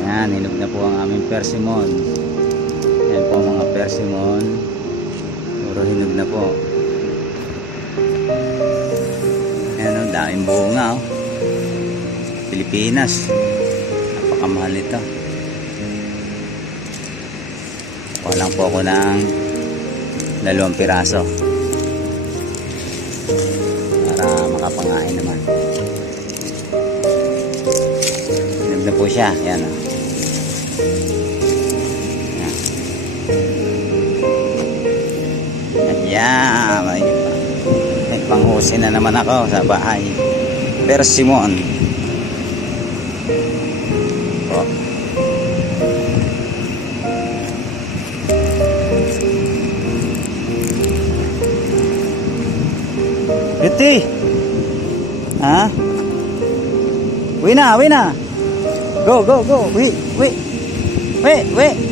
Yan, hinog na po ang aming persimmon. Yan po ang mga persimmon. Puro hinog na po. Yan o, daming bunga o. Pilipinas. Napakamahal ito. Kuha lang po ako ng 2 piraso. Para makapangain naman. Hinog na po siya. Yan o. Yan. May panghusin na naman ako sa bahay. Persimmon. Oh. Beauty. Ha? Uwi na, uwi na. Go, go, go. Wait, wait. Wait, wait.